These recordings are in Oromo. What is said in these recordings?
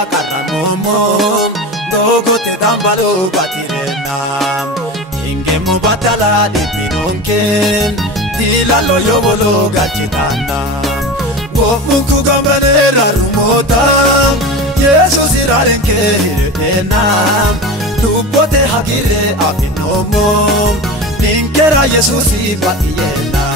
bota karamomo doko te dambalo batirena ingemo batala dipinonken dilalo yobolo gachitana gomunku gambanera rumota Jesus irarenke ena dubote hagire abinomo ninkera Jesus ibatiena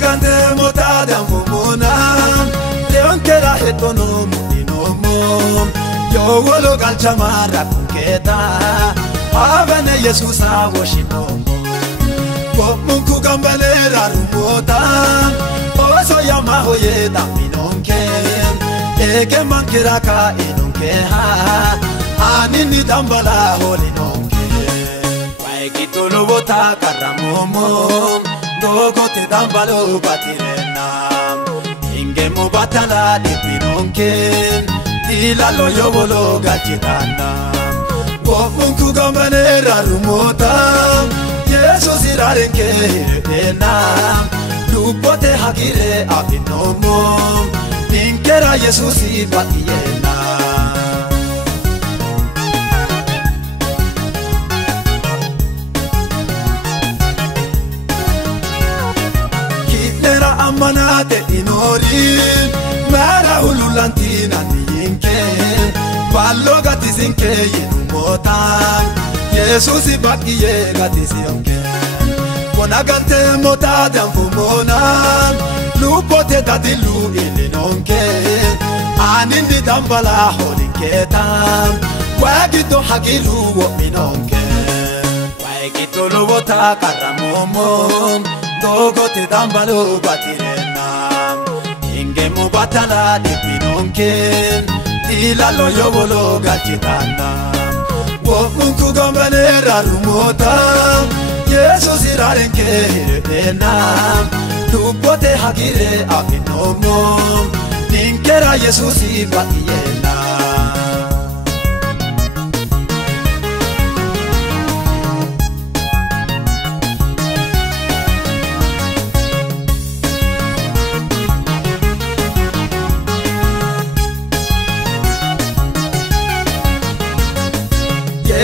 Agande mota d'amumona leonkera hetono muninomo yo wolo galchamara kuketa avene Jesus awoshinomo munku gambalera rumota oso yama hoyeta minonke eke mankira ka inonke ha anini dambala holinonke waikitolo bota karamomo Doko te dambalo batirena ingemo batala dipinonken dilalo yobolo gachitana gomunku gambanera rumota Jesus irarenke ena dubote hagire abinomo ninkera Jesus ibatiena Manate inori mara hululantina niyinke ballo gatisinke yinumota Jesus ibakiye gatisionke bonagante mota damfumona lupote tadilu ilinonke anindi dambala holinketa wagito hagilu wominonke wagito lobota karamomo Doko te dambalo batirena ingemo batala dipinonken dilalo yobolo gachitana gomunku gambanera rumota Jesus irarenke ena dubote hagire abinomo ninkera Jesus ibatiena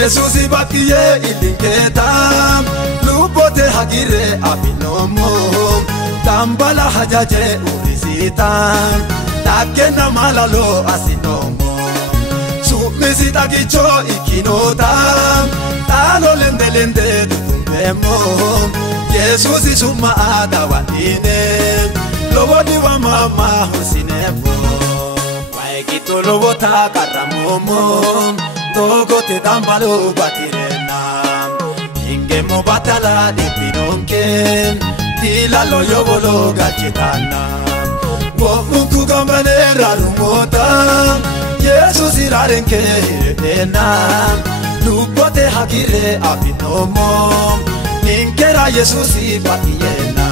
Jesus ibakiye ilinketa lubote hagire abinomo dambala hajaje urisita takena malalo asinomo sumisita gicho ikinota talo lende tutumbemo Jesus isuma adawadine lobodi wa mama husinebo waikito lobota karamomo Doko te dambalo batirena ingemo batala dipinonken dilalo yobolo gachitana gomunku gambanera rumota Jesus irarenke ena dubote hagire abinomo ninkera Jesus ibatiena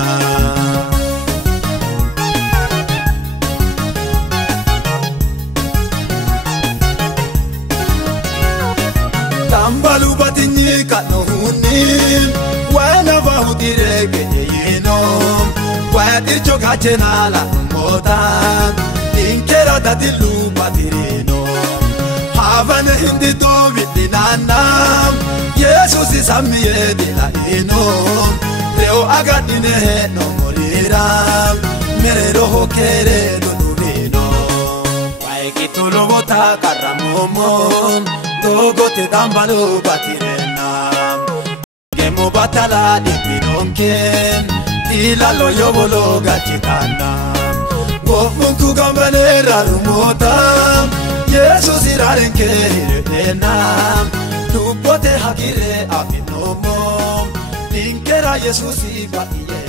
Tambalu batinyi kanohuni wana vahudire geyino wadir chokachena la mota inkera dadilu batirino havane hindi to vidinana Jesus isamiye dilaino reo agadine no morira mere roho kere dudubino waikitolo bota karamomo Doko te dambalo batirena ingemo batala dipinonken dilalo yobolo gachitana gomunku gambanera rumota Jesus irarenke ena dubote hagire abinomo ninkera Jesus ibatiye